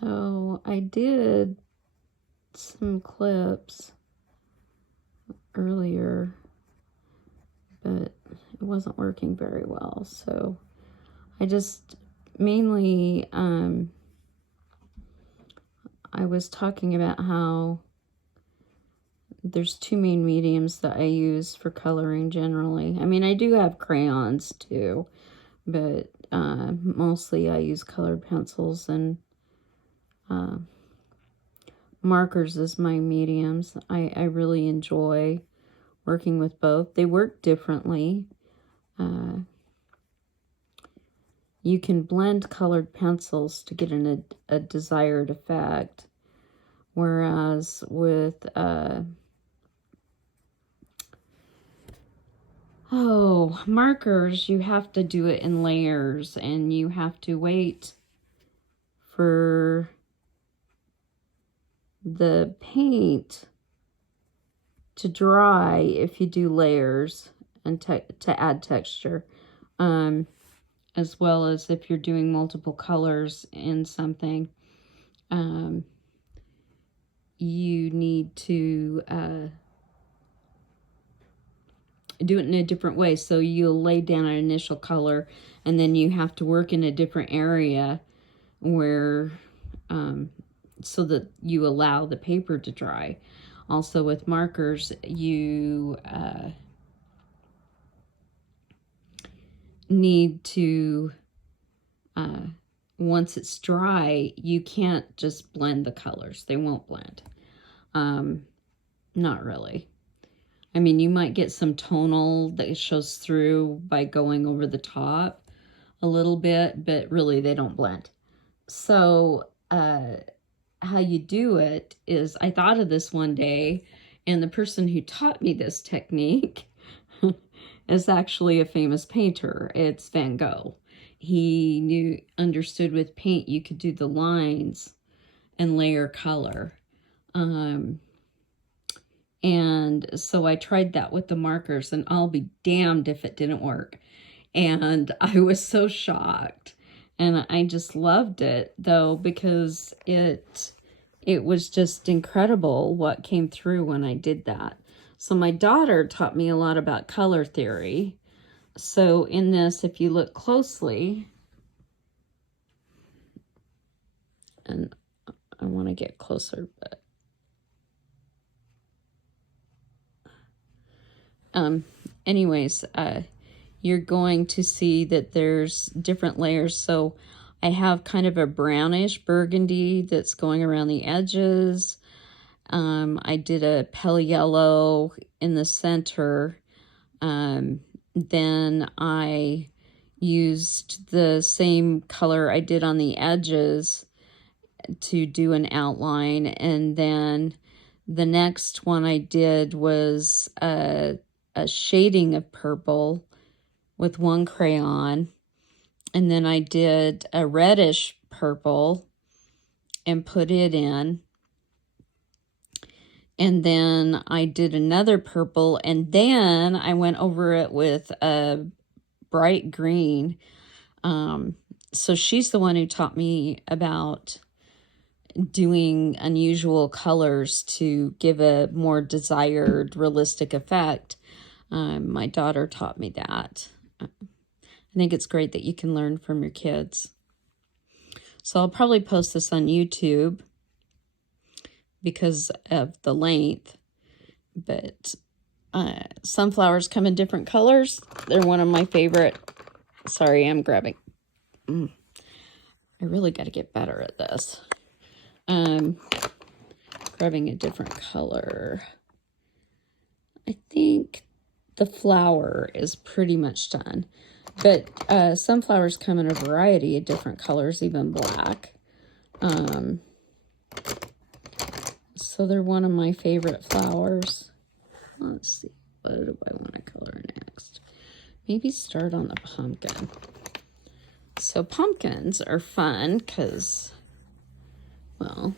So I did some clips earlier, but it wasn't working very well. So I just mainly, I was talking about how there's two main mediums that I use for coloring generally. I mean, I do have crayons too, but mostly I use colored pencils and markers as my mediums. I really enjoy working with both. They work differently. You can blend colored pencils to get a desired effect, whereas with markers, you have to do it in layers, and you have to wait for the paint to dry if you do layers and to add texture, as well as if you're doing multiple colors in something. You need to do it in a different way. So you'll lay down an initial color, and then you have to work in a different area where so that you allow the paper to dry. Also with markers, you need to, once it's dry, you can't just blend the colors. They won't blend. Not really. I mean, you might get some tonal that shows through by going over the top a little bit, but really they don't blend. So how you do it is, I thought of this one day, and the person who taught me this technique is actually a famous painter. It's Van Gogh. He understood with paint you could do the lines and layer color. And so I tried that with the markers, and I'll be damned if it didn't work. And I was so shocked. And I just loved it, though, because it was just incredible what came through when I did that. So my daughter taught me a lot about color theory. So in this, if you look closely, and I want to get closer, but anyways, you're going to see that there's different layers. So I have kind of a brownish burgundy that's going around the edges. I did a pale yellow in the center. Then I used the same color I did on the edges to do an outline. And then the next one I did was a shading of purple with one crayon. And then I did a reddish purple and put it in. And then I did another purple, and then I went over it with a bright green. So she's the one who taught me about doing unusual colors to give a more desired, realistic effect. My daughter taught me that. I think it's great that you can learn from your kids. So I'll probably post this on YouTube because of the length, but sunflowers come in different colors. They're one of my favorite. Sorry, I'm grabbing. I really got to get better at this. Grabbing a different color. I think the flower is pretty much done, but sunflowers come in a variety of different colors, even black. So they're one of my favorite flowers. Let's see, what do I want to color next? Maybe start on the pumpkin. So pumpkins are fun because, well,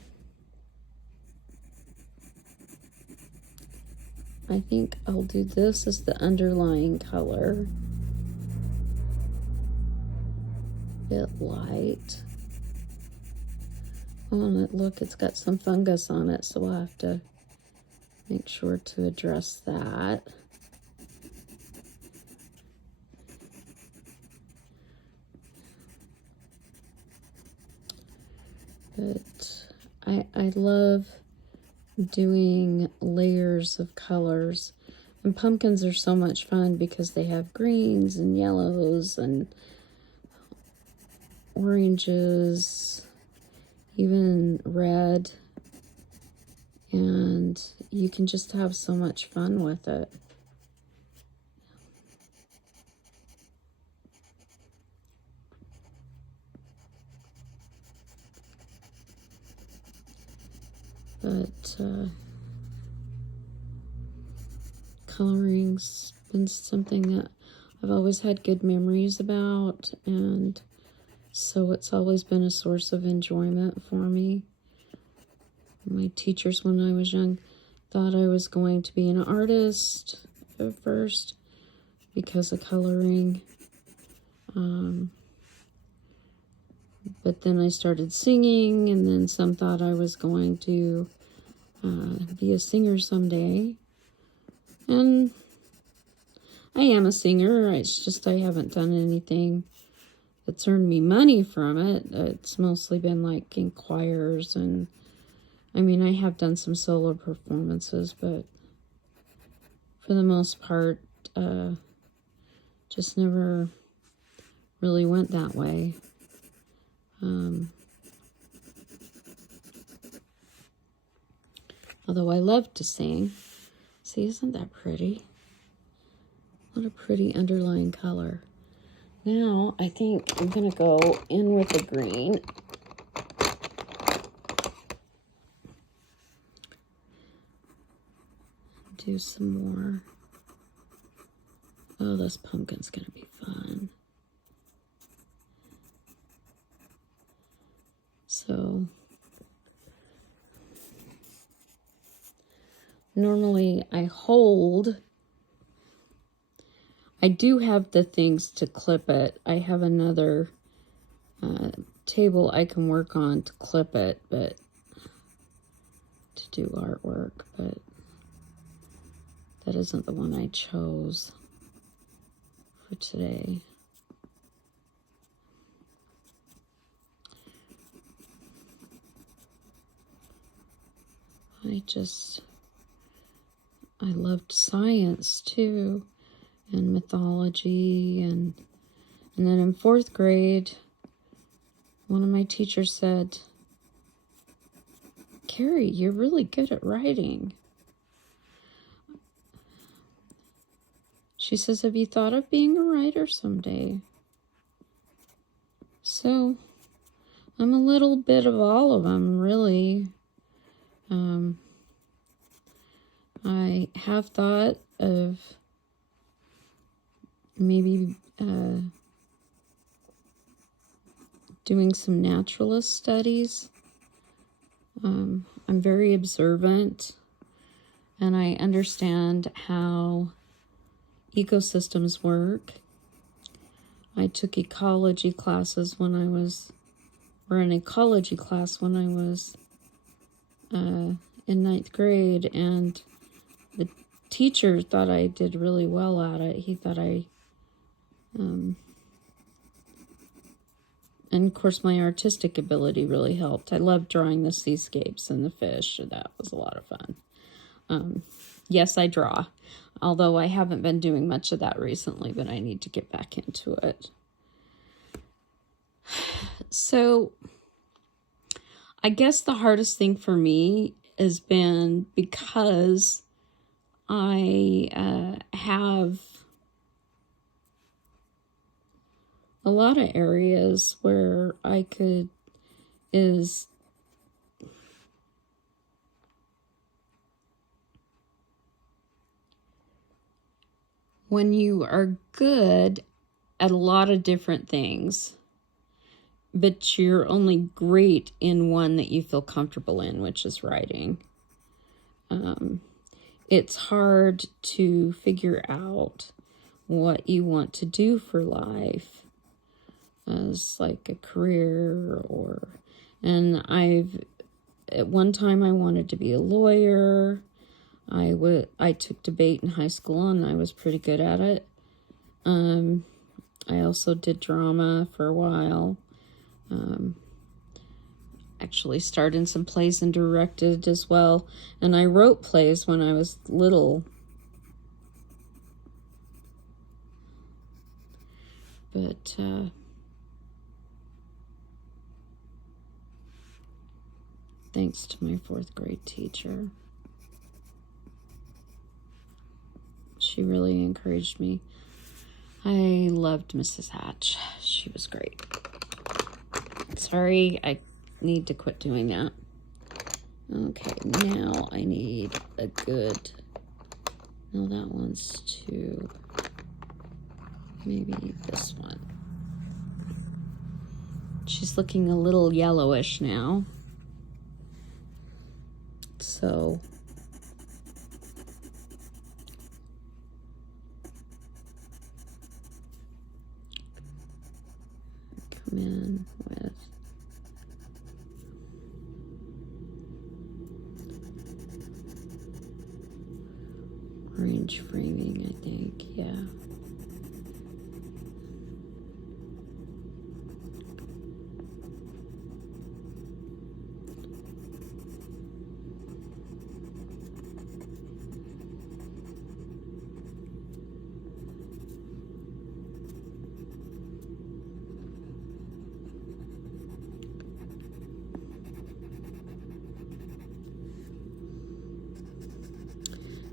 I think I'll do this as the underlying color. Bit light. Oh, and look, it's got some fungus on it, so we'll have to make sure to address that. But I love doing layers of colors. And pumpkins are so much fun because they have greens and yellows and oranges, even red. And you can just have so much fun with it. But coloring's been something that I've always had good memories about, and so it's always been a source of enjoyment for me. My teachers when I was young thought I was going to be an artist at first because of coloring. But then I started singing, and then some thought I was going to be a singer someday. And I am a singer, it's just I haven't done anything that's earned me money from it. It's mostly been like in choirs, and I mean, I have done some solo performances, but for the most part, just never really went that way. Although I love to sing. See, isn't that pretty? What a pretty underlying color. Now, I think I'm going to go in with the green. Do some more. Oh, this pumpkin's going to be fun. So, normally I hold. I do have the things to clip it. I have another table I can work on to clip it, but to do artwork, but that isn't the one I chose for today. I loved science too, and mythology, and then in 4th grade, one of my teachers said, "Carrie, you're really good at writing." She says, "Have you thought of being a writer someday?" So, I'm a little bit of all of them, really. I have thought of maybe doing some naturalist studies. I'm very observant, and I understand how ecosystems work. I took ecology classes when I was, or an ecology class when I was in 9th grade, and the teacher thought I did really well at it. He thought and of course my artistic ability really helped. I loved drawing the seascapes and the fish, so that was a lot of fun. Yes, I draw, although I haven't been doing much of that recently, but I need to get back into it. So, I guess the hardest thing for me has been because I have a lot of areas where I could, when you are good at a lot of different things, but you're only great in one that you feel comfortable in, which is writing. It's hard to figure out what you want to do for life as like a career, And at one time I wanted to be a lawyer. I took debate in high school and I was pretty good at it. I also did drama for a while. Actually starred in some plays and directed as well. And I wrote plays when I was little. But thanks to my 4th grade teacher, she really encouraged me. I loved Mrs. Hatch. She was great. Sorry, I need to quit doing that. Okay, now I need a good... No, that one's too... Maybe this one. She's looking a little yellowish now. So... come in with orange framing, I think, yeah.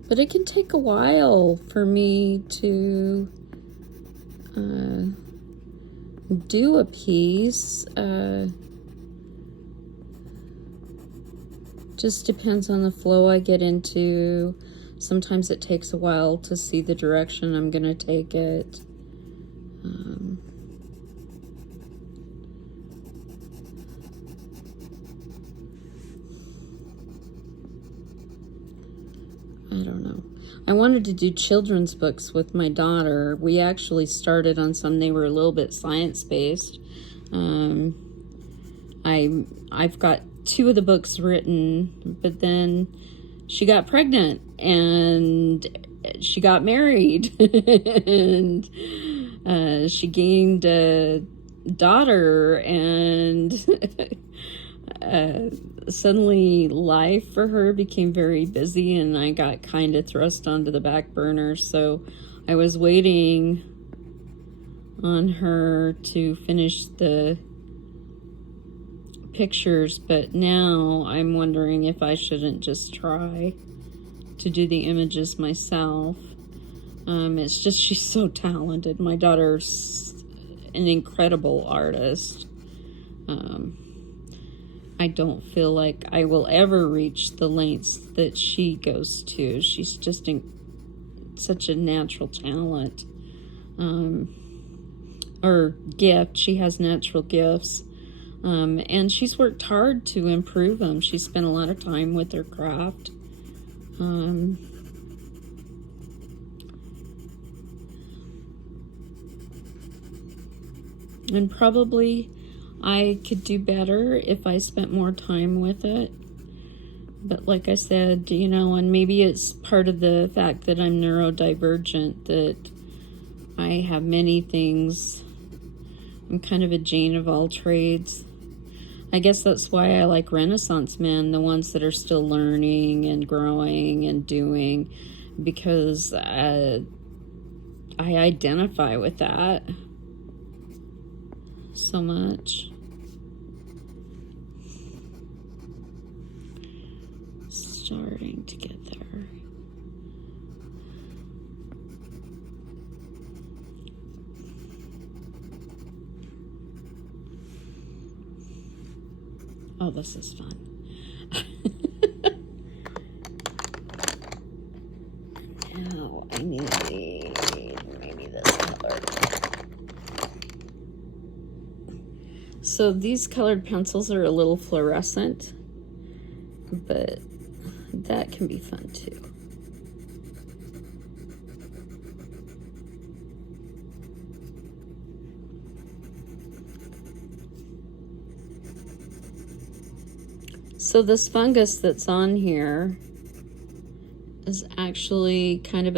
But it can take a while for me to do a piece. Just depends on the flow I get into. Sometimes it takes a while to see the direction I'm going to take it. I don't know. I wanted to do children's books with my daughter. We actually started on some. They were a little bit science-based. I've got 2 of the books written, but then she got pregnant and she got married and she gained a daughter, and suddenly life for her became very busy and I got kind of thrust onto the back burner. So I was waiting on her to finish the pictures, but now I'm wondering if I shouldn't just try to do the images myself. It's just, she's so talented. My daughter's an incredible artist. I don't feel like I will ever reach the lengths that she goes to. She's just such a natural talent, or gift. She has natural gifts, and she's worked hard to improve them. She spent a lot of time with her craft. And probably I could do better if I spent more time with it. But like I said, you know, and maybe it's part of the fact that I'm neurodivergent, that I have many things. I'm kind of a Jane of all trades. I guess that's why I like Renaissance men, the ones that are still learning and growing and doing, because I identify with that so much. Starting to get there. Oh, this is fun. Now I need maybe this color. So these colored pencils are a little fluorescent, but that can be fun too. So this fungus that's on here is actually kind of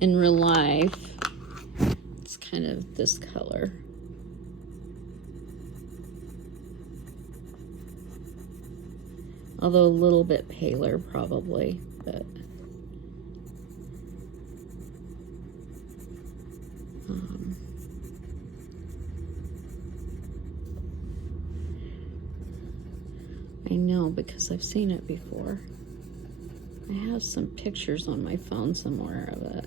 in real life, it's kind of this color. Although a little bit paler probably, but I know because I've seen it before. I have some pictures on my phone somewhere of it.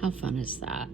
How fun is that?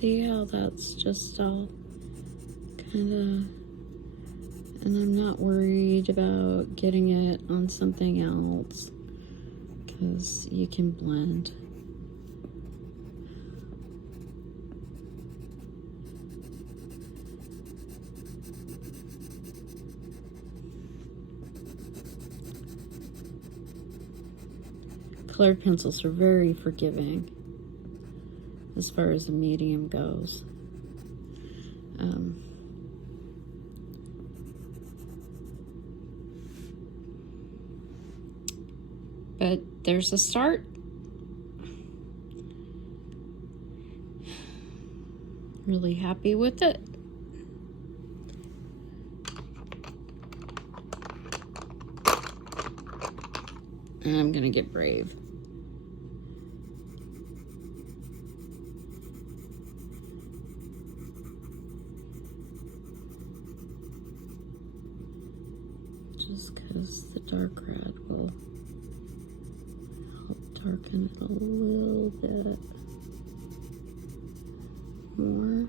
See how that's just all kind of, and I'm not worried about getting it on something else because you can blend. Colored pencils are very forgiving as far as the medium goes. But there's a start. Really happy with it. And I'm gonna get brave. Just because the dark red will help darken it a little bit more.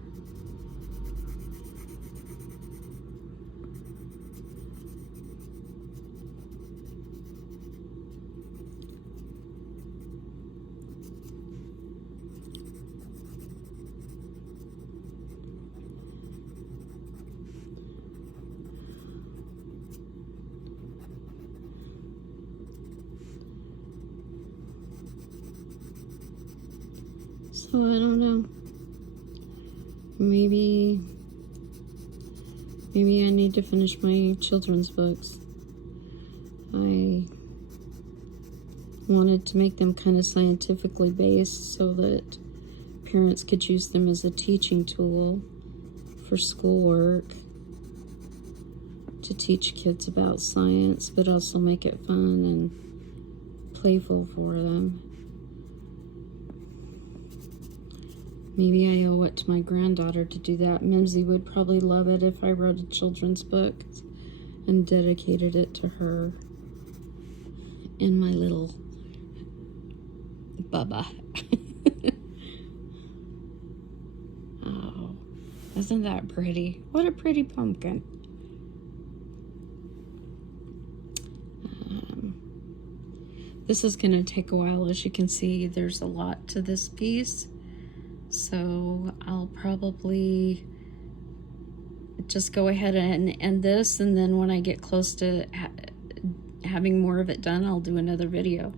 So I don't know. Maybe I need to finish my children's books. I wanted to make them kind of scientifically based so that parents could use them as a teaching tool for schoolwork, to teach kids about science, but also make it fun and playful for them. Maybe I owe it to my granddaughter to do that. Mimsy would probably love it if I wrote a children's book and dedicated it to her and my little Bubba. Oh, isn't that pretty? What a pretty pumpkin. This is going to take a while. As you can see, there's a lot to this piece. So I'll probably just go ahead and end this, and then when I get close to having more of it done, I'll do another video.